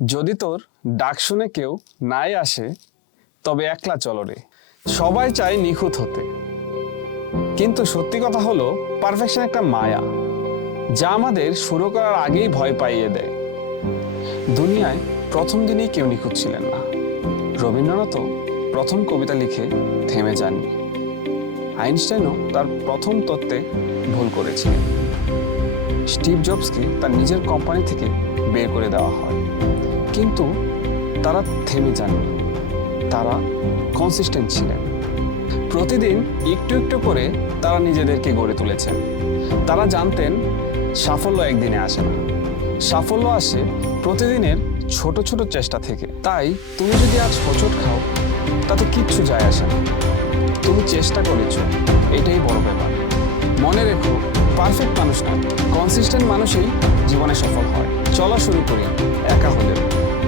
যদি তোর ডাক শুনে কেউ নাই আসে তবে একলা চলো রে। সবাই চায় নিখুঁত হতে, কিন্তু সত্যি কথা হলো পারফেকশন একটা মায়া যা আমাদের শুরু করার আগেই ভয় পাইয়ে দেয়। দুনিয়ায় প্রথম দিনেই কেউ নিখুঁত ছিলেন না। রবীন্দ্রনাথও প্রথম কবিতা লিখে থেমে যাননি। আইনস্টাইনও তার প্রথম তত্ত্বে ভুল করেছিলেন। স্টিভ জবসকে তার নিজের কোম্পানি থেকে বের করে দেওয়া হয়, কিন্তু তারা থেমে যাননি। তারা কনসিস্টেন্ট ছিলেন। প্রতিদিন একটু একটু করে তারা নিজেদেরকে গড়ে তুলেছেন। তারা জানতেন সাফল্য একদিনে আসে না, সাফল্য আসে প্রতিদিনের ছোট ছোট চেষ্টা থেকে। তাই তুমি যদি আজ হোঁচট খাও তাতে কিচ্ছু যায় আসে না। তুমি চেষ্টা করেছো, এটাই বড় ব্যাপার। মনে রেখো, পারফেক্ট মানুষ না, কনসিস্টেন্ট মানুষই জীবনে সফল হয়। চলা শুরু করি একা হলেও।